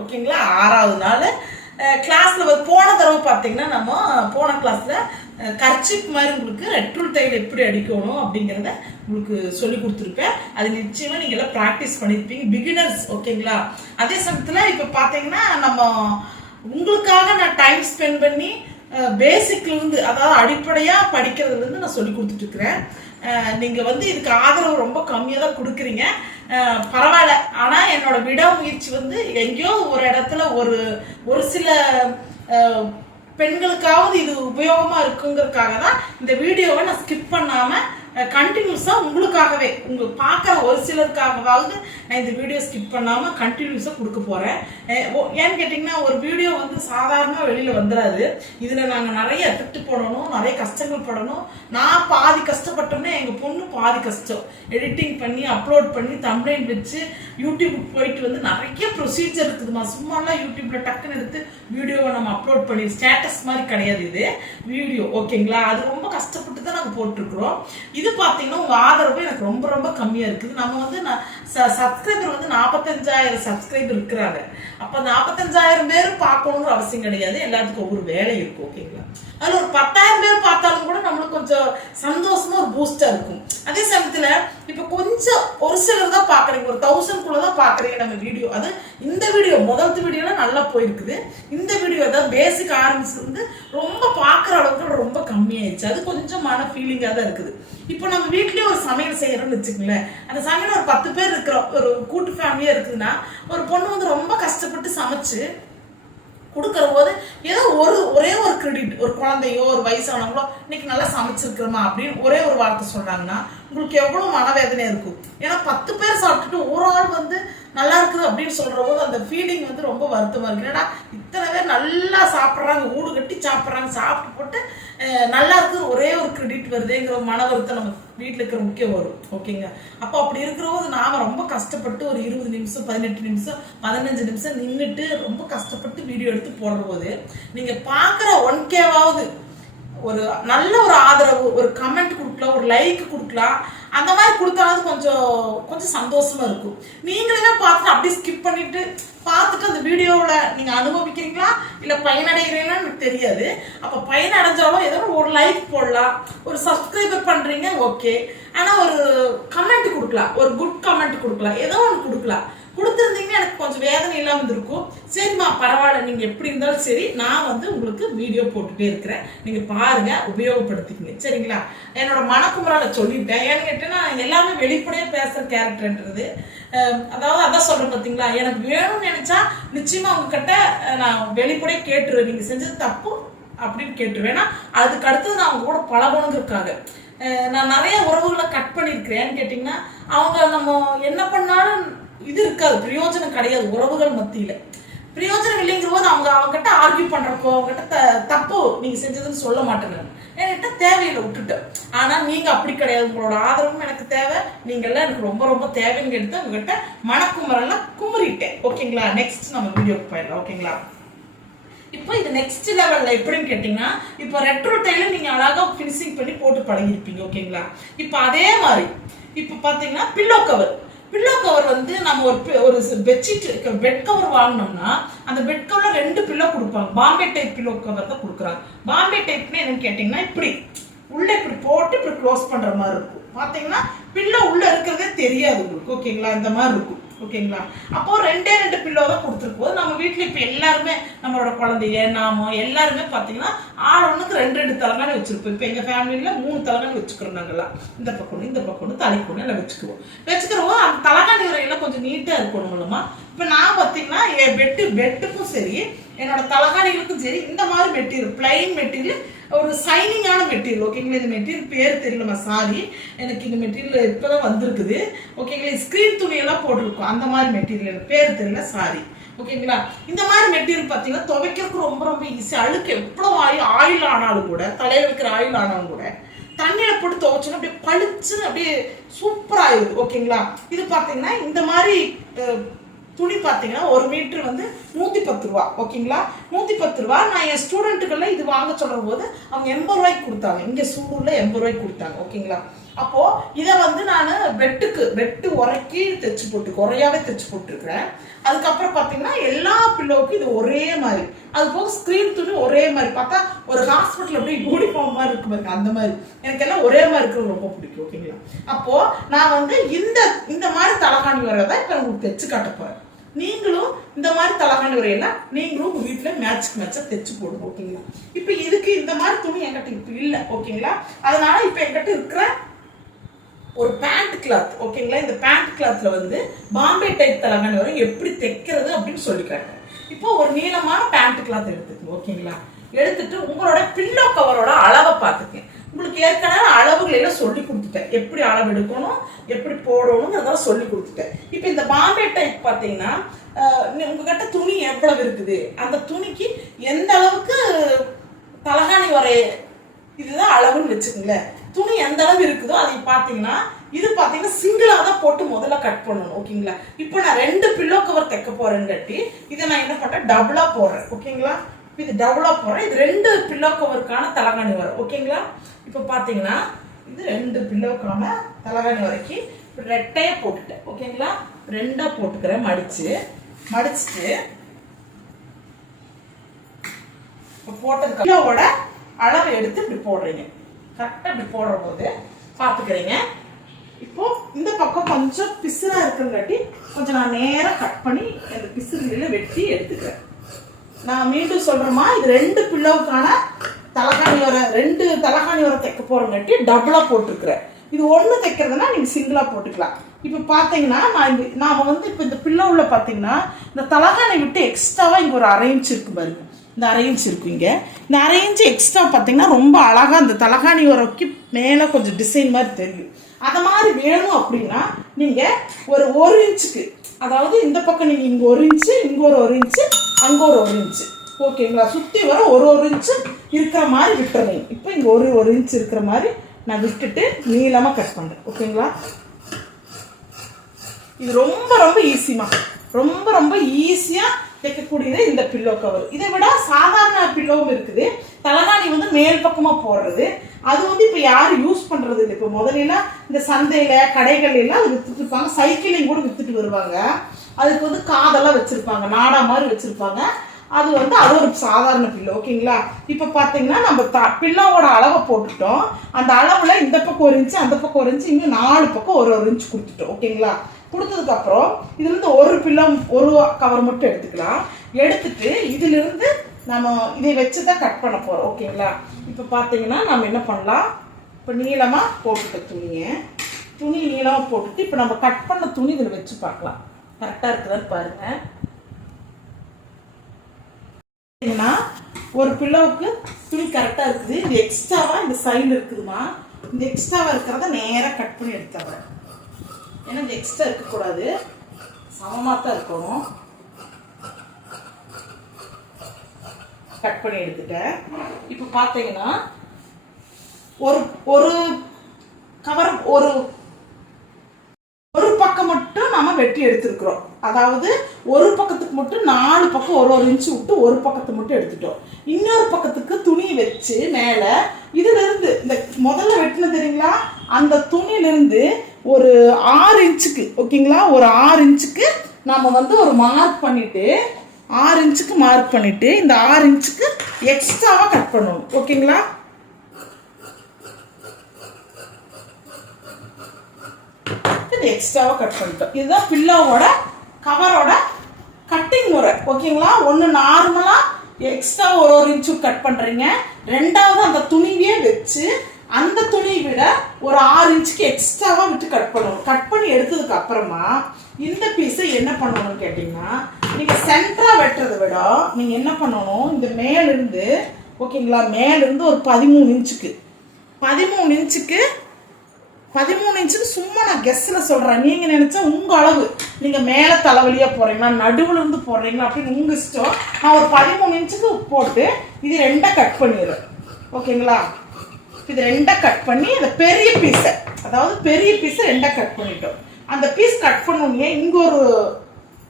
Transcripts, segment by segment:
ஓகேங்களா? ஆறாவது நாள். கிளாஸில் போன தடவை பார்த்தீங்கன்னா நம்ம போன கிளாஸில் கர்ச்சிப் மாதிரி உங்களுக்கு ரெட்ரூல் தையல் எப்படி அடிக்கணும் அப்படிங்கிறத உங்களுக்கு சொல்லி கொடுத்துருப்பேன். அது நிச்சயமாக நீங்கள் எல்லாம் ப்ராக்டிஸ் பண்ணியிருப்பீங்க பிகினர்ஸ் ஓகேங்களா? அதே சமயத்தில் இப்போ பார்த்தீங்கன்னா நம்ம உங்களுக்காக நான் டைம் ஸ்பெண்ட் பண்ணி பேசிக்லேருந்து அதாவது அடிப்படையாக படிக்கிறதுலேருந்து நான் சொல்லி கொடுத்துட்ருக்குறேன் நீங்கள் வந்து இதுக்கு ஆதரவு ரொம்ப கம்மியாக தான் கொடுக்குறீங்க. பரவாயில்ல. ஆனால் என்னோட விடாமுயற்சி வந்து எங்கேயோ ஒரு இடத்துல ஒரு ஒரு சில பெண்களுக்காவது இது உபயோகமாக இருக்குங்கிறதுக்காக தான் இந்த வீடியோவை நான் ஸ்கிப் பண்ணாமல் கண்டினியூஸாக உங்களுக்காகவே உங்களுக்கு பார்க்குற ஒரு சிலருக்காகவாவது நான் இந்த வீடியோ ஸ்கிப் பண்ணாமல் கண்டினியூஸாக கொடுக்க போகிறேன் ஏன்னு கேட்டிங்கன்னா ஒரு வீடியோ வந்து சாதாரணமாக வெளியில் வந்துடாது இதில் நாங்கள் நிறைய எஃபெக்ட் போடணும் நிறைய கஷ்டங்கள் படணும். நான் பாதி போட்டோம்னா எங்கள் பொண்ணு பாதி கஷ்டம். எடிட்டிங் பண்ணி அப்லோட் பண்ணி தம்ப்ளைன் வச்சு யூடியூபுக்கு போயிட்டு வந்து நிறைய ப்ரொசீஜர் இருக்குதுமா சும்மாலாம் யூடியூப்ல டக்குன்னு எடுத்து வீடியோவை நம்ம அப்லோட் பண்ணி ஸ்டேட்டஸ் மாதிரி கிடையாது இது. வீடியோ ஓகேங்களா அது ரொம்ப கஷ்டப்பட்டு தான் நாங்கள் போட்டிருக்கிறோம். இது பார்த்தீங்கன்னா உங்கள் ஆதரவு எனக்கு ரொம்ப ரொம்ப கம்மியாக இருக்குது. நம்ம வந்து நான் சப்ஸ்கிரைபர் வந்து நாற்பத்தஞ்சாயிரம் சப்ஸ்கிரைபர் இருக்கிறாங்க. அப்போ நாற்பத்தஞ்சாயிரம் பேர் பார்க்கணுன்ற அவசியம் கிடையாது. எல்லாத்துக்கும் ஒவ்வொரு வேலை இருக்கும் ஓகேங்களா அதில் ஒரு பத்தாயிரம் பேர் பார்த்தாலும் கூட நம்மளுக்கு கொஞ்சம் சந்தோஷமா ஒரு பூஸ்டாக இருக்கும். அதே சமயத்தில் இப்போ கொஞ்சம் ஒரு சிலர் தான் பார்க்குறீங்க ஒரு தௌசண்ட் குள்ள தான் பார்க்குறீங்க நம்ம வீடியோ அது இந்த வீடியோ முதல்த்து வீடியோலாம் நல்லா போயிருக்குது. இந்த வீடியோ தான் பேசிக் ஆரம்பிச்சு வந்து ரொம்ப பார்க்குற அளவுக்கு ரொம்ப கம்மியாயிடுச்சு அது கொஞ்சம் மன ஃபீலிங்காக தான் இருக்குது. இப்போ நம்ம வீட்லேயே ஒரு சமையல் செய்யறோம்னு வச்சுக்கோங்களேன். அந்த சமையல் ஒரு பத்து பேர் இருக்கிறோம் ஒரு கூட்டு ஃபேமிலியாக இருக்குதுன்னா ஒரு பொண்ணு வந்து ரொம்ப கஷ்டப்பட்டு சமைச்சு கொடுக்குற போது ஏதோ ஒரு ஒரே ஒரு கிரெடிட் ஒரு குழந்தையோ ஒரு வயசானவங்களோ இன்னைக்கு நல்லா சமைச்சிருக்கிறோமா? அப்படின்னு ஒரே ஒரு வார்த்தை சொல்றாங்கன்னா உங்களுக்கு எவ்வளோ மனவேதனையாக இருக்கும். ஏன்னா பத்து பேர் சாப்பிட்டு ஒரு ஆள் வந்து நல்லா இருக்குது அப்படின்னு சொல்ற போது அந்த வருத்தமாக இருக்கிறேன்டா இத்தனை பேர் நல்லா சாப்பிட்றாங்க ஊடு கட்டி சாப்பிட்றாங்க சாப்பிட்டு போட்டு நல்லா இருக்குது ஒரே ஒரு கிரெடிட் வருதுங்கிற மன வருத்தம் நம்ம வீட்டில் இருக்கிற முக்கியம் வரும். ஓகேங்க? அப்போ அப்படி இருக்கிறபோது நாம் ரொம்ப கஷ்டப்பட்டு ஒரு இருபது நிமிஷம் பதினெட்டு நிமிஷம் பதினஞ்சு நிமிஷம் நின்றுட்டு ரொம்ப கஷ்டப்பட்டு வீடியோ எடுத்து போடுற போது நீங்கள் பார்க்குற ஒன் கேவாவது ஒரு நல்ல ஒரு ஆதரவு ஒரு கமெண்ட் கொடுக்கலாம் ஒரு லைக் கொடுக்கலாம். அந்த மாதிரி கொடுத்தாலும் கொஞ்சம் கொஞ்சம் சந்தோஷமா இருக்கும். நீங்களே பார்த்துட்டு அப்படியே ஸ்கிப் பண்ணிட்டு பார்த்துட்டு அந்த வீடியோவில் நீங்கள் அனுபவிக்கிறீங்களா? இல்லை பயனடைகிறீங்களா? எனக்கு தெரியாது. அப்போ பயனடைஞ்சாலும் ஏதோ ஒரு லைக் போடலாம். ஒரு சப்ஸ்கிரைபர் பண்ணுறீங்க ஓகே ஆனால் ஒரு கமெண்ட் கொடுக்கலாம். ஒரு குட் கமெண்ட் கொடுக்கலாம். ஏதோ ஒன்று கொடுக்கலாம். கொடுத்துருந்தீங்கன்னா எனக்கு கொஞ்சம் வேதனை இல்லாமல் இருந்திருக்கும். சரிம்மா பரவாயில்ல நீங்கள் எப்படி இருந்தாலும் சரி நான் வந்து உங்களுக்கு வீடியோ போட்டுகிட்டே இருக்கிறேன். நீங்கள் பாருங்கள் உபயோகப்படுத்திக்கங்க. சரிங்களா? என்னோட மனக்குமரால சொல்லிட்டேன். ஏன்னு கேட்டேன்னா எல்லாமே வெளிப்படையாக பேசுகிற கேரக்டர்ன்றது அதாவது அதான் சொல்கிறேன் பார்த்தீங்களா எனக்கு வேணும்னு நினச்சா நிச்சயமாக உங்ககிட்ட நான் வெளிப்படையே கேட்டுருவேன். நீங்கள் செஞ்சது தப்பு அப்படின்னு கேட்டுருவேன். ஏன்னா அதுக்கு அடுத்தது நான் அவங்க கூட பழகணுங்கிறதுக்காக. நான் நிறைய உறவுகளை கட் பண்ணியிருக்கிறேன்னு கேட்டிங்கன்னா அவங்க நம்ம என்ன பண்ணாலும் இது இருக்காது. பிரயோஜனம் கிடையாது உறவுகள் மத்தியில. பிரயோஜனம் இல்லைங்கிற போது அவங்க அவங்ககிட்ட ஆர்கியூ பண்றப்போ அவங்ககிட்ட த- தப்பு நீங்க செஞ்சதுன்னு சொல்ல மாட்டேங்கிறாங்க என்கிட்ட தேவையில்லை விட்டுட்டேன் ஆனா நீங்க அப்படி கிடையாது உங்களோட ஆதரவும் எனக்கு தேவை. நீங்க எல்லாம் எனக்கு ரொம்ப ரொம்ப தேவைன்னு எடுத்து உங்ககிட்ட மனக்குமரெல்லாம் குமரிட்டேன் ஓகேங்களா? நெக்ஸ்ட் நம்ம வீடியோக்கு போயிடலாம். ஓகேங்களா? இப்போ இது நெக்ஸ்ட் லெவலில் எப்படின்னு கேட்டிங்கன்னா இப்போ ரெட்ரோ டைல நீங்கள் அழகா ஃபினிஷிங் பண்ணி போட்டு பழகிருப்பீங்க ஓகேங்களா? இப்போ அதே மாதிரி இப்போ பார்த்தீங்கன்னா பில்லோ கவர் பில்லோ கவர் வந்து நம்ம ஒரு ஒரு பெட்ஷீட் பெட் கவர் வாங்கினோம்னா அந்த பெட் கவர்ல ரெண்டு பில்லோ கொடுப்பாங்க. பாம்பே டைப் பில்லோ கவர் தான் கொடுக்குறாங்க. பாம்பே டைப்னு என்னன்னு கேட்டிங்கன்னா இப்படி உள்ள இப்படி போட்டு இப்படி க்ளோஸ் பண்ற மாதிரி இருக்கும். பாத்தீங்கன்னா பில்லோ உள்ள இருக்கிறதே தெரியாது உங்களுக்கு. ஓகேங்களா இந்த மாதிரி இருக்கும். ஓகேங்களா? அப்போ ரெண்டே ரெண்டு பில்லோ தான் கொடுத்துருக்கோம். நம்ம வீட்டில் இப்ப எல்லாருமே நம்மளோட குழந்தைய நாம எல்லாருமே பாத்தீங்கன்னா ஆறு ஒண்ணுக்கு ரெண்டு ரெண்டு தலைகாணி வச்சிருப்போம். இப்ப எங்க ஃபேமிலியில மூணு தலைமையில வச்சுக்கிறோம் நாங்கெல்லாம். இந்த பக்கம் இந்த பக்கம் தலைக்கொண்டு எல்லாம் வச்சுக்குவோம். வச்சுக்கிறோம் அந்த தலைகாணி உரையெல்லாம் கொஞ்சம் நீட்டா இருக்கணும் மூலமா. இப்ப நான் பாத்தீங்கன்னா என் பெட்டு பெட்டுக்கும் சரி என்னோட தலைகாணிகளுக்கும் சரி இந்த மாதிரி மெட்டீரியல் பிளைன் மெட்டீரியல் ஒரு சைனிங்கான மெட்டீரியல் ஓகேங்களா இந்த மெட்டீரியல் பேர் தெரியலமா சாரி எனக்கு இந்த மெட்டீரியல் இப்போதான் வந்திருக்குது. ஓகேங்களா ஸ்க்ரீன் துணியெல்லாம் போட்டிருக்கோம். அந்த மாதிரி மெட்டீரியல் பேர் தெரியல சாரி ஓகேங்களா இந்த மாதிரி மெட்டீரியல் பார்த்தீங்கன்னா துவைக்கிறதுக்கு ரொம்ப ரொம்ப ஈஸி அழுக்கு எவ்வளோ ஆயில் ஆயில் ஆனாலும் கூட தலையில் வைக்கிற ஆயில் ஆனாலும் கூட தண்ணியில போட்டு துவைச்சோன்னா அப்படியே பளிச்சுன்னு அப்படியே சூப்பராகிடுது ஓகேங்களா இது பார்த்தீங்கன்னா இந்த மாதிரி துணி பார்த்தீங்கன்னா ஒரு மீட்ரு வந்து நூற்றி பத்து ரூபா. ஓகேங்களா? நூற்றி பத்து ரூபா. நான் என் ஸ்டூடெண்ட்டுகளில் இது வாங்க சொல்கிற போது அவங்க எண்பது ரூபாய்க்கு கொடுத்தாங்க. இங்கே சூடூரில் எண்பது ரூபாய்க்கு கொடுத்தாங்க. ஓகேங்களா? அப்போது இதை வந்து நான் பெட்டுக்கு பெட்டு உரைக்கி தைச்சு போட்டு குறையாவே தைச்சு போட்டுருக்குறேன். அதுக்கப்புறம் பார்த்தீங்கன்னா எல்லா பில்லோவுக்கும் இது ஒரே மாதிரி. அது போக ஸ்க்ரீன் துணி ஒரே மாதிரி. பார்த்தா ஒரு ஹாஸ்பிட்டல் அப்படியே யூனிஃபார்ம் மாதிரி இருக்கு பாருங்க அந்த மாதிரி. எனக்கு எல்லாம் ஒரே மாதிரி இருக்கிறது ரொம்ப பிடிக்கும். ஓகேங்களா? அப்போது நான் வந்து இந்த இந்த மாதிரி தலகாணி வரதான் இப்போ உங்களுக்கு தைச்சு காட்ட போகிறேன் நீங்களும் இந்த மாதிரி தலகாணி வரையெல்லாம் நீங்களும் உங்க வீட்டுல மேட்ச்க்கு மேட்சா தைச்சு போடுங்க ஓகேங்களா இப்போ இதுக்கு இந்த மாதிரி துணி என்கிட்ட இப்போ இல்லை ஓகேங்களா அதனால இப்போ என்கிட்ட இருக்கிற ஒரு பேண்ட் கிளாத் ஓகேங்களா இந்த பேண்ட் கிளாத்ல வந்து பாம்பே டைப் தலகாணி வரும் எப்படி தைக்கிறது அப்படின்னு சொல்லி காட்டுறேன். இப்போ ஒரு நீளமான பேண்ட் கிளாத் எடுத்துக்கணும் ஓகேங்களா எடுத்துட்டு உங்களோட பில்லோ கவரோட அளவை பார்த்துக்கேன் உங்களுக்கு ஏற்கனவே அளவுகள் எல்லாம் சொல்லி கொடுத்துட்டேன். எப்படி அளவு எடுக்கணும் எப்படி போடணும் அதெல்லாம் சொல்லி கொடுத்துட்டேன். இப்போ இந்த பாம்பே டைப் பார்த்தீங்கன்னா உங்ககிட்ட துணி எவ்வளவு இருக்குது? அந்த துணிக்கு எந்த அளவுக்கு தலகாணி வரை இதுதான் அளவுன்னு வச்சுக்கோங்களேன். துணி எந்த அளவு இருக்குதோ அதை பார்த்தீங்கன்னா இது பார்த்தீங்கன்னா சிங்கிளாக தான் போட்டு முதல்ல கட் பண்ணணும் ஓகேங்களா? இப்போ நான் ரெண்டு பில்லோ கவர் தைக்க போறேன்னு கட்டி இதை நான் என்ன பண்ணேன் டபுளாக போடுறேன் ஓகேங்களா? இது டபுளாக போடுறேன். இது ரெண்டு பில்லோ கவருக்கான தலகாணி வரும் ஓகேங்களா? இப்போ பார்த்தீங்கன்னா இது ரெண்டு பில்லோக்கான தலகாணி வரைக்கும் இப்போ போட்டுட்டேன். ஓகேங்களா? ரெண்டாக போட்டுக்கிறேன் மடிச்சு. மடிச்சுட்டு இப்போ போட்டதுக்கு பில்லோவோட அளவை எடுத்து இப்படி போடுறீங்க. கரெக்டாக இப்படி போடுற போது பார்த்துக்கிறீங்க இப்போ இந்த பக்கம் கொஞ்சம் பிசுறா இருக்கிறங்காட்டி கொஞ்சம் நான் நேரம் கட் பண்ணி அந்த பிசுறுகளில வெட்டி எடுத்துக்கிறேன். நான் மீண்டும் சொல்றேமா இது ரெண்டு பில்லோவுக்கான தலகாணி வர ரெண்டு தலகாணி வர தைக்க போகிறங்காட்டி டபுளாக போட்டிருக்கிறேன் இது ஒன்று தைக்கிறதுனா நீங்கள் சிங்கிளாக போட்டுக்கலாம். இப்போ பார்த்தீங்கன்னா நான் இங்கே நாம் வந்து இப்போ இந்த பில்லோவில் பார்த்தீங்கன்னா இந்த தலகாணி விட்டு எக்ஸ்ட்ராவாக இங்கே ஒரு அரை இன்ச் இருக்கு பாருங்க. இந்த அரை இன்ச் இருக்கு இந்த அரை எக்ஸ்ட்ரா பார்த்தீங்கன்னா ரொம்ப அழகாக இந்த தலகாணி வரைக்கும் மேலே கொஞ்சம் டிசைன் மாதிரி தெரியும். அதை மாதிரி வேணும் அப்படின்னா நீங்கள் ஒரு ஒரு இன்ச்சுக்கு அதாவது இந்த பக்கம் நீங்கள் இங்கே ஒரு இன்ச்சு இங்கே ஒரு ஒரு இன்ச்சு அங்கே ஒரு ஒரு இன்ச்சு ஓகேங்களா சுற்றி வர ஒரு ஒரு இன்ச்சு இருக்கிற மாதிரி விட்டுறணும் இப்போ இங்கே ஒரு ஒரு இன்ச் இருக்கிற மாதிரி நான் விட்டுட்டு நீளமாக கட் பண்ணுறேன் ஓகேங்களா இது ரொம்ப ரொம்ப ஈஸிமா ரொம்ப ரொம்ப ஈஸியாக தைக்கக்கூடியது இந்த பில்லோ கவர் இதை விட சாதாரண பில்லோவும் இருக்குது. தலகாணி வந்து மேல் பக்கமாக போடுறது. அது வந்து இப்போ யாரும் யூஸ் பண்ணுறது இல்லை. இப்போ முதல்ல இந்த சந்தையில் கடைகள் எல்லாம் அது வித்துட்டு சைக்கிளையும் கூட விற்றுட்டு வருவாங்க. அதுக்கு வந்து காதெல்லாம் வச்சுருப்பாங்க. நாடா மாதிரி வச்சுருப்பாங்க. அது வந்து அது ஒரு சாதாரண பில்லோ ஓகேங்களா? இப்போ பார்த்தீங்கன்னா நம்ம த பில்லோவோட அளவை போட்டுட்டோம் அந்த அளவில் இந்த பக்கம் ஒரு இன்ச்சு அந்த பக்கம் ஒரு இன்ச்சு இன்னும் நாலு பக்கம் ஒரு ஒரு இன்ச் கொடுத்துட்டோம் ஓகேங்களா? கொடுத்ததுக்கப்புறம் இதுலேருந்து ஒரு பில்லோ ஒரு கவர் மட்டும் எடுத்துக்கலாம். எடுத்துட்டு இதுல இருந்து நம்ம இதை வச்சு தான் கட் பண்ண போகிறோம் ஓகேங்களா? இப்போ பார்த்தீங்கன்னா நம்ம என்ன பண்ணலாம்? இப்போ நீளமாக போட்டுட்ட துணியை துணி நீளமாக போட்டுட்டு இப்போ நம்ம கட் பண்ண துணி இதில் வச்சு பார்க்கலாம். கரெக்டாக இருக்குதான்னு பாருங்கள் பார்த்தீங்கன்னா ஒரு பிள்ளவுக்கு துணி கரெக்டாக இருக்குது. இது எக்ஸ்ட்ராவாக இந்த சைடு இருக்குதுமா? இந்த எக்ஸ்ட்ராவாக இருக்கிறத நேராக கட் பண்ணி எடுத்துறேன் ஏன்னா இந்த எக்ஸ்ட்ரா இருக்கக்கூடாது. சமமாக தான் இருக்கணும். கட் பண்ணி எடுத்துட்டேன். இப்போ பார்த்தீங்கன்னா ஒரு ஒரு கவர் ஒரு ஒரு பக்கம் மட்டும் நம்ம வெட்டி எடுத்துருக்குறோம். அதாவது ஒரு பக்கத்துக்கு மட்டும் நாலு பக்கம் ஒரு ஒரு இன்ச்சு விட்டு ஒரு பக்கத்தை மட்டும் எடுத்துட்டோம். இன்னொரு பக்கத்துக்கு துணி வச்சு மேலே இதுலேருந்து இந்த முதல்ல வெட்டினது தெரியுங்களா? அந்த துணியிலேருந்து ஒரு ஆறு இன்ச்சுக்கு ஓகேங்களா? ஒரு ஆறு இன்ச்சுக்கு நம்ம வந்து ஒரு மார்க் பண்ணிவிட்டு ஆறு இன்ச்சுக்கு மார்க் பண்ணிவிட்டு இந்த ஆறு இன்ச்சுக்கு எக்ஸ்ட்ராவாக கட் பண்ணணும். ஓகேங்களா? எக்ஸ்ட்ராவாக கட் பண்ணிட்டோம். இதுதான் பில்லாவோட கவரோட கட்டிங் முறை. ஓகேங்களா ஒன்று நார்மலாக எக்ஸ்ட்ரா ஒரு ஒரு இன்ச்சு கட் பண்ணுறீங்க ரெண்டாவது அந்த துணிவியே வச்சு அந்த துணியை விட ஒரு ஆறு இன்ச்சுக்கு எக்ஸ்ட்ராவாக விட்டு கட் பண்ணணும். கட் பண்ணி எடுத்ததுக்கு அப்புறமா இந்த பீஸை என்ன பண்ணணும்னு கேட்டிங்கன்னா நீங்கள் சென்டராக வெட்டுறதை விட நீங்கள் என்ன பண்ணணும்? இந்த மேலிருந்து ஓகேங்களா மேலிருந்து ஒரு பதிமூணு இன்ச்சுக்கு பதிமூணு இன்ச்சுக்கு பதிமூணு இன்ச்சுக்கு சும்மா நான் கெஸ்ஸில் சொல்கிறேன் நீங்கள் நினச்சா உங்கள் அளவு. நீங்கள் மேலே தலைவலியாக போடுறீங்களா நடுவில் இருந்து போடுறீங்களா அப்படின்னு உங்கள் இஷ்டம். நான் ஒரு பதிமூணு இன்ச்சுக்கு போட்டு இது ரெண்டாக கட் பண்ணிடுறேன். ஓகேங்களா? இது ரெண்டாக கட் பண்ணி இந்த பெரிய பீஸை அதாவது பெரிய பீஸை ரெண்டாக கட் பண்ணிட்டோம். அந்த பீஸ் கட் பண்ணோன்னே இங்கே ஒரு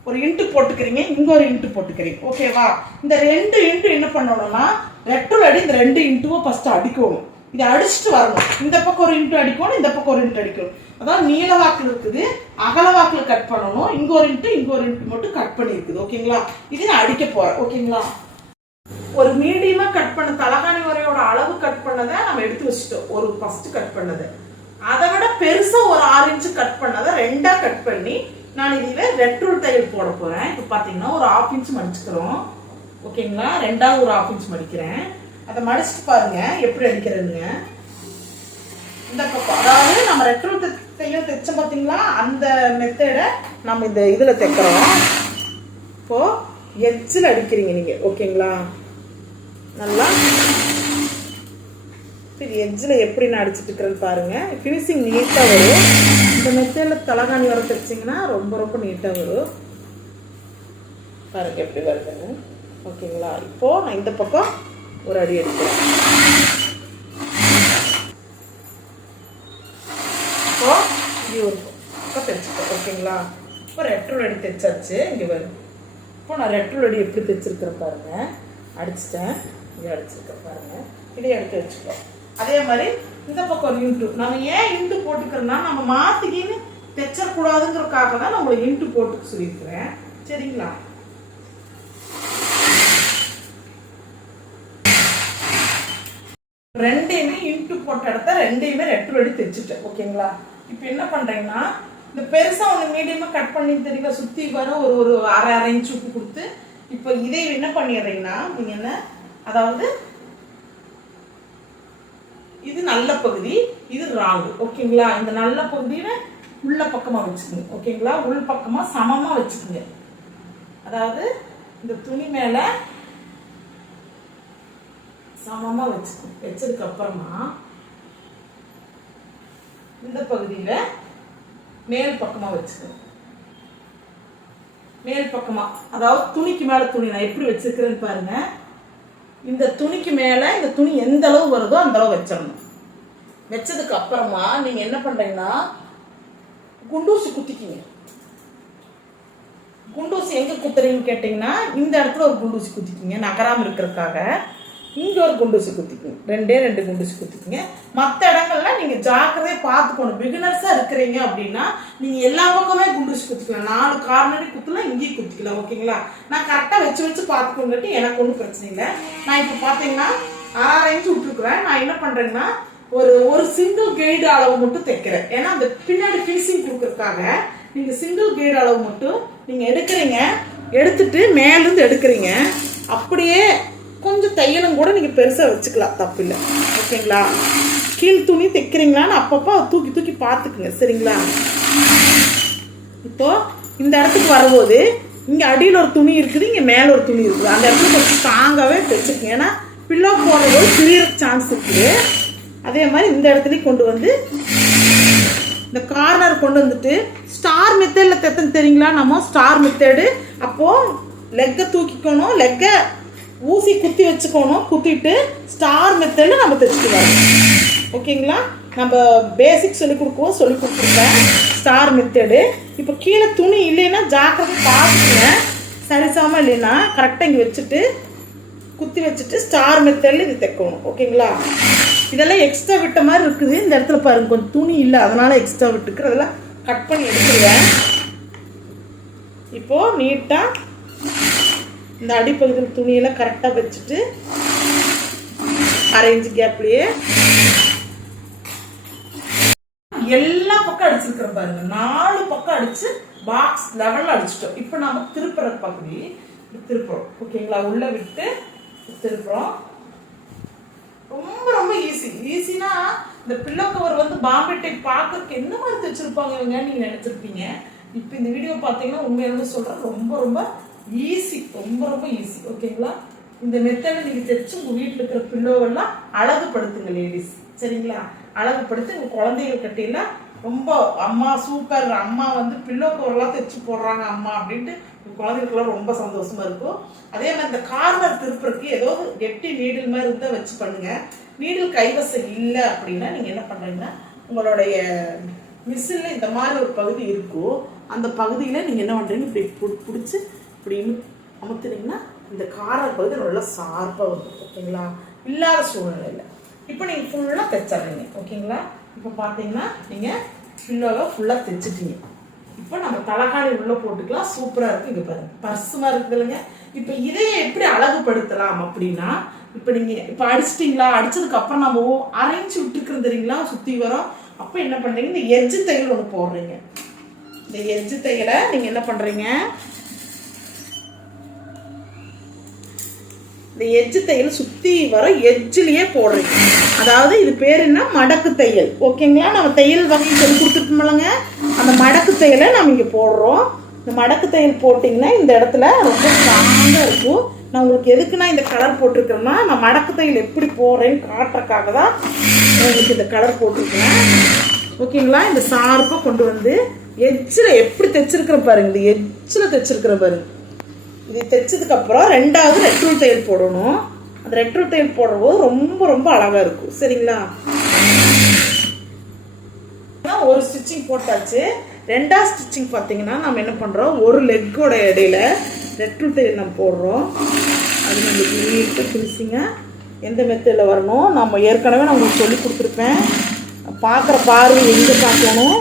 ஒரு இன்ட்டு போட்டுக்கிறீங்க இங்கே ஒரு இன்ட்டு போட்டுக்கிறீங்க. ஓகேவா? இந்த ரெண்டு இன்ட்டு என்ன பண்ணணும்னா ரெட்டூர் அடி இந்த ரெண்டு இன்ட்டுவும் ஃபஸ்ட்டு அடிக்கணும். இதை அடிச்சுட்டு வரணும். இந்த பக்கம் ஒரு இன்ட்டு அடிக்கணும் இந்த பக்கம் ஒரு இன்ட்டு அடிக்கணும். அதான் நீள வாக்கு இருக்குது அகல வாக்கில் கட் பண்ணணும் இங்க ஒரு இன்ட்டு இங்க ஒரு இன்ட்டு மட்டும் கட் பண்ணியிருக்குது ஓகேங்களா இது நான் அடிக்க போறேன் ஓகேங்களா ஒரு மீடியமா கட் பண்ண தலகாணி உரையோட அளவு கட் பண்ணதை நம்ம எடுத்து வச்சுட்டோம் ஒரு ஃபர்ஸ்ட் கட் பண்ணதை. அதை விட பெருசா ஒரு ஆறு இன்ச்சு கட் பண்ணதை ரெண்டா கட் பண்ணி நான் இதில் ரெட்ரூல் தையல் போட போறேன். இப்போ பாத்தீங்கன்னா ஒரு ஆஃப் இன்ச் மடிச்சுக்கிறோம் ஓகேங்களா ரெண்டாவது ஒரு ஆஃப் இன்ச் மடிக்கிறேன். அதை மடிச்சுட்டு பாருங்க எப்படி அடிக்கிறதுங்க இந்த பக்கம் அதாவது நம்ம ரெட்ரூல் தையல் தைச்சோம் பார்த்தீங்களா அந்த மெத்தடை நம்ம இந்த இதில் தைக்கிறோம். இப்போ எச்சில் அடிக்கிறீங்க நீங்கள் ஓகேங்களா? நல்லா. சரி எஜ்ஜில் எப்படி நான் அடிச்சிட்டு இருக்கிறேன்னு பாருங்கள் ஃபினிஷிங் நீட்டாக வரும். இந்த மெத்தேடில் தலகாணி வர தைச்சிங்கன்னா ரொம்ப ரொம்ப நீட்டாக வரும். பாருங்கள் எப்படி வருதுன்னு. ஓகேங்களா? இப்போது நான் இந்த பக்கம் ஒரு அடி அடிக்கிறேன் இப்போ இது ஒரு பக்கம் தைச்சிட்டேன் ஓகேங்களா? இப்போ ரெட்ரோல் அடி தைச்சாச்சு இங்கே வரும் இப்போ நான் ரெட்ரோல் அடி எப்படி தைச்சிருக்கிறேன் பாருங்கள் அடிச்சிட்டேன் இங்கே அடிச்சிருக்கேன் பாருங்கள் இதையும் எடுத்து வச்சுக்கோ. அதே மாதிரி இந்த பக்கம் இன்ட்டு. நம்ம ஏன் இன்ட்டு போட்டுக்கிறோன்னா நம்ம மாற்றிக்கின்னு தைச்சிடக்கூடாதுங்கிறதுக்காக தான் நான் உங்களை இன்ட்டு போட்டுக்க சொல்லியிருக்கிறேன். சரிங்களா? ரெண்டையுமே இன்ட்டு போட்ட இடத்த ரெண்டையுமே ரெட்டு ரெடி தைச்சிட்டேன் ஓகேங்களா? இப்போ என்ன பண்றீங்கன்னா இந்த பெருசாக ஒன்று மீடியமாக கட் பண்ணி தெரியல சுற்றி வர ஒரு ஒரு அரை அரை இன்ச் உப்பு கொடுத்து இப்போ இதை என்ன பண்ணிடுறீங்கன்னா நீங்க என்ன அதாவது இது நல்ல பகுதி இது ராங்கு ஓகேங்களா? இந்த நல்ல பகுதியில் உள்ள பக்கமா வச்சுக்கோங்க ஓகேங்களா? உள் பக்கமா சமமா வச்சுக்கோங்க. அதாவது இந்த துணி மேலே சமமா வச்சுக்கோங்க. வச்சதுக்கு அப்புறமா இந்த பகுதியில் மேல் பக்கமாக வச்சுக்கணும். மேல் பக்கமாக அதாவது துணிக்கு மேலே துணி நான் எப்படி வச்சுருக்கிறேன்னு பாருங்க. இந்த துணிக்கு மேலே இந்த துணி எந்த அளவு வருதோ அந்த அளவு வச்சிடணும். வச்சதுக்கு அப்புறமா நீங்க என்ன பண்றீங்கன்னா குண்டூசி குத்திக்கிங்க. குண்டூசி எங்க குத்துறீங்கன்னு கேட்டிங்கன்னா இந்த இடத்துல ஒரு குண்டூசி குத்திக்கிங்க நகராம இருக்கிறதுக்காக. இங்கே ஒரு குண்டுசு குத்திக்குங்க ரெண்டே ரெண்டு குண்டுசு குத்திக்குங்க மற்ற இடங்கள்ல நீங்கள் ஜாக்கிரதையாக பார்த்துக்கணும் பிகினர்ஸாக இருக்கிறீங்க அப்படின்னா நீங்கள் எல்லா பக்கமே குண்டுசு குத்திக்கலாம். நாலு கார்னரி குத்துலாம் இங்கேயும் குத்திக்கலாம் ஓகேங்களா? நான் கரெக்டாக வச்சு வச்சு பார்த்துக்கொண்டுட்டு எனக்கு ஒன்றும் பிரச்சனை இல்லை. நான் இப்போ பார்த்தீங்கன்னா ஆறு இன்ச் விட்டுருக்குறேன். நான் என்ன பண்ணுறேங்கன்னா ஒரு ஒரு சிங்கிள் கைடு அளவு மட்டும் தைக்கிறேன். ஏன்னா அந்த பின்னாடி ஃபினிஷிங் கொடுக்குறதுக்காக நீங்கள் சிங்கிள் கைடு அளவு மட்டும் நீங்கள் எடுக்கிறீங்க. எடுத்துட்டு மேலேருந்து எடுக்கிறீங்க. அப்படியே கொஞ்சம் தையலும் கூட நீங்கள் பெருசாக வச்சுக்கலாம் தப்பு இல்லை ஓகேங்களா? கீழ் துணி தைக்கிறீங்களான்னு அப்பப்போ தூக்கி தூக்கி பார்த்துக்குங்க சரிங்களா? இப்போது இந்த இடத்துக்கு வரும்போது இங்கே அடியில் ஒரு துணி இருக்குது இங்கே மேலே ஒரு துணி இருக்குது. அந்த இடத்துல கொஞ்சம் ஸ்ட்ராங்காகவே தைச்சுக்கங்க ஏன்னா பில்லோ போடுறது கிளியர் சான்ஸ் இருக்குது. அதே மாதிரி இந்த இடத்துலையும் கொண்டு வந்து இந்த கார்னர் கொண்டு வந்துட்டு ஸ்டார் மெத்தடில் தைத்தது தெரியுங்களா? நம்ம ஸ்டார் மெத்தடு அப்போது லெக்கை தூக்கிக்கணும். லெக்கை ஊசி குத்தி வச்சுக்கணும். குத்திட்டு ஸ்டார் மெத்தடில் நம்ம தைச்சிட்டு ஓகேங்களா? நம்ம பேசிக் சொல்லி கொடுக்கவும் சொல்லி கொடுத்துருக்கேன். ஸ்டார் மெத்தடு இப்போ கீழே துணி இல்லைன்னா ஜாக்கிரதை பார்த்துங்க சரிசமமா இல்லைன்னா கரெக்டாக இங்கே வச்சுட்டு குத்தி வச்சுட்டு ஸ்டார் மெத்தடில் இது தைக்கணும். ஓகேங்களா? இதெல்லாம் எக்ஸ்ட்ரா விட்ட மாதிரி இருக்குது. இந்த இடத்துல பாருங்க கொஞ்சம் துணி இல்லை. அதனால் எக்ஸ்ட்ரா விட்டுக்கு அதெல்லாம் கட் பண்ணி எடுத்துருவேன். இப்போது நீட்டாக இந்த அடிப்பகுதியில் துணியெல்லாம் கரெக்டாக வச்சுட்டு அரை கேப்லேயே எல்லா பக்கம் அடிச்சிருக்கிறோம் பாருங்க. நாலு பக்கம் அடிச்சு பாக்ஸ் லெவலில் அடிச்சிட்டோம். இப்போ நாம் திருப்புற பகுதி திருப்புறோம். ஓகேங்களா உள்ள விட்டு திருப்புறோம். ரொம்ப ரொம்ப ஈஸி ஈஸினா இந்த பில்லோ கவர் வந்து பாம்பே டைப் பார்க்கறதுக்கு என்ன மாதிரி தைச்சிருப்பாங்க இவங்க நீங்க நினைச்சிருப்பீங்க? இப்போ இந்த வீடியோ பார்த்தீங்கன்னா உண்மையில சொல்றேன் ரொம்ப ரொம்ப ஈஸி ரொம்ப ரொம்ப ஈஸி ஓகேங்களா இந்த மெத்தடை நீங்க தைச்சு உங்க வீட்டில் இருக்கிற பில்லோவெல்லாம் அழகுபடுத்துங்க லேடிஸ் சரிங்களா? அழகுபடுத்தி உங்க குழந்தைகள் கட்டியெல்லாம் ரொம்ப அம்மா சூப்பர் அம்மா வந்து பில்லோ கவர்லாம் தைச்சு போடுறாங்க அம்மா அப்படின்ட்டு உங்க குழந்தைகளுக்குலாம் ரொம்ப சந்தோஷமா இருக்கும். அதே மாதிரி இந்த கார்னர் திருப்புறதுக்கு ஏதோ கெட்டி நீடில் மாதிரி இருந்தால் வச்சு பண்ணுங்க. நீடில் கைவசம் இல்லை அப்படின்னா நீங்க என்ன பண்றீங்கன்னா உங்களுடைய மிஷினில் இந்த மாதிரி ஒரு பகுதி இருக்கும். அந்த பகுதியில் நீங்கள் என்ன பண்ணுறீங்க இப்படி பிடிச்சி அப்படின்னு இழு- அமுத்துனீங்கன்னா இந்த காரர் பகுதி நல்லா ஷார்ப்பாக வரும் ஓகேங்களா இல்லாத சூழ்நிலையில். இப்போ நீங்கள் ஃபுல்லாக தைச்சிட்றீங்க ஓகேங்களா இப்போ பார்த்தீங்கன்னா நீங்கள் பில்லோவில் ஃபுல்லாக தைச்சிட்டீங்க. இப்போ நம்ம தலைகாணி உள்ளே போட்டுக்கலாம் சூப்பராக இருக்கு இங்கே பாருங்க. பர்சுமா இருக்குது இல்லைங்க இப்போ இதை எப்படி அழகுபடுத்தலாம் அப்படின்னா இப்போ நீங்கள் இப்போ அடிச்சிட்டிங்களா? அடித்ததுக்கப்புறம் நம்ம அரைஞ்சு விட்டுருக்குறது தெரியுங்களா? சுற்றி வரோம். அப்போ என்ன பண்ணுறீங்க இந்த எஜ்ஜு தையல் ஒன்று போடுறீங்க. இந்த எஜ்ஜு தையலை நீங்கள் என்ன பண்ணுறீங்க இந்த எஜ்ஜு தையல் சுற்றி வர எஜ்ஜிலேயே போடுறீங்க அதாவது இது பேர் என்ன? மடக்கு தையல். ஓகேங்களா? நம்ம தையல் வகை சொல்லி கொடுத்துருக்கோம்லங்க அந்த மடக்கு தையலை நம்ம இங்கே போடுறோம். இந்த மடக்கு தையல் போட்டிங்கன்னா இந்த இடத்துல ரொம்ப ஸ்ட்ராங்காக இருக்கும். நான் உங்களுக்கு எதுக்கு நான் இந்த கலர் போட்டிருக்கேன்னா நான் மடக்கு தையல் எப்படி போடுறேன்னு காட்டுறக்காக தான் உங்களுக்கு இந்த கலர் போட்டிருக்கேன். ஓகேங்களா? இந்த சார்பாக கொண்டு வந்து எஜ்ஜில் எப்படி தைச்சிருக்கிற பாருங்க. இந்த எஜ்ஜில் தைச்சிருக்கிற பாருங்க. இது தைச்சதுக்கு அப்புறம் ரெண்டாவது ரெட்ரூல் தையல் போடணும். அந்த ரெட்ரூல் தையல் போடும்போது ரொம்ப ரொம்ப அழகா இருக்கும். சரிங்களா? ஒரு ஸ்டிச்சிங் போட்டாச்சு. ரெண்டாவது ஸ்டிச்சிங் பார்த்தீங்கன்னா நம்ம என்ன பண்ணுறோம் ஒரு லெக்கோட இடையில ரெட்ரூல் தையல் நம்ம போடுறோம். அது நம்மளுக்கு நீட்டு ஃபினிஷிங்க எந்த மெத்தடில் வரணும்? நம்ம ஏற்கனவே நான் உங்களுக்கு சொல்லி கொடுத்துருப்பேன். பார்க்குற பார்வை எங்கே பார்க்கணும்?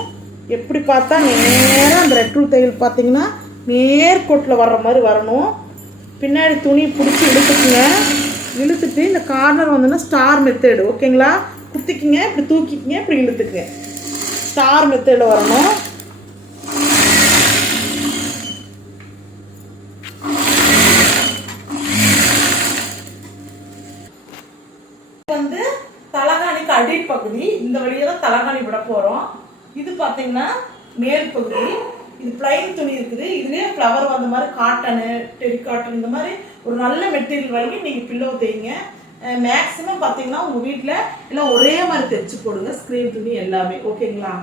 எப்படி பார்த்தா நேராக அந்த ரெட்ரூல் தையல் பார்த்தீங்கன்னா நேர்கோட்டில் வர்ற மாதிரி வரணும். பின்னாடி துணி பிடிச்சி இழுத்துக்குங்க. இழுத்துட்டு இந்த கார்னர் வந்தோன்னா ஸ்டார் மெத்தேடு ஓகேங்களா குத்திக்கிங்க இப்படி தூக்கிக்கிங்க இப்படி இழுத்துக்குங்க. ஸ்டார் மெத்தேடில் வரணும். வந்து தலகாணிக்கு அடிப்பகுதி. இந்த வழியாக தான் தலகாணி விட போகிறோம் இது பார்த்தீங்கன்னா மேல் பகுதி இது பிளைன் துணி இருக்குது இதுலயே ஃப்ளவர் வந்த மாதிரி காட்டனு டெரி காட்டன் இந்த மாதிரி ஒரு நல்ல மெட்டீரியல் வாங்கி நீங்கள் பில்லோ தேய்ங்க. மேக்ஸிமம் பார்த்தீங்கன்னா உங்கள் வீட்டில் எல்லாம் ஒரே மாதிரி தைச்சு போடுங்க. ஸ்க்ரீன் துணி எல்லாமே. ஓகேங்களா